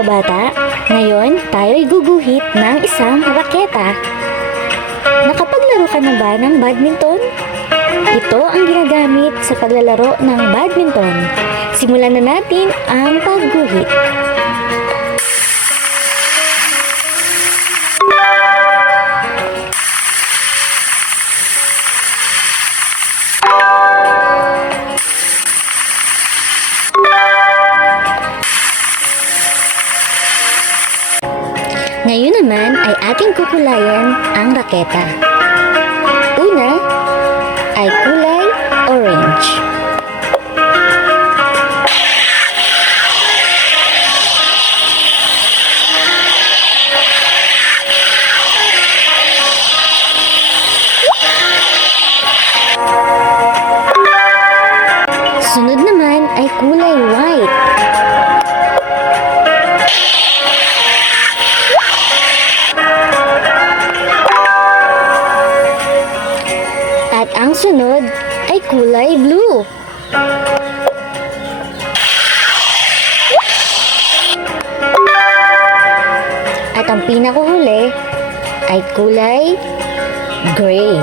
mga bata. Ngayon, tayo'y guguhit ng isang raketa. Nakapaglaro ka na ba ng badminton? Ito ang ginagamit sa paglalaro ng badminton. Simulan na natin ang pagguhit. Ngayon naman ay ating kukulayan ang raketa. Una ay kulay orange. Sunod naman ay kulay white. At ang sunod ay kulay blue. At ang pinakahuli ay kulay gray.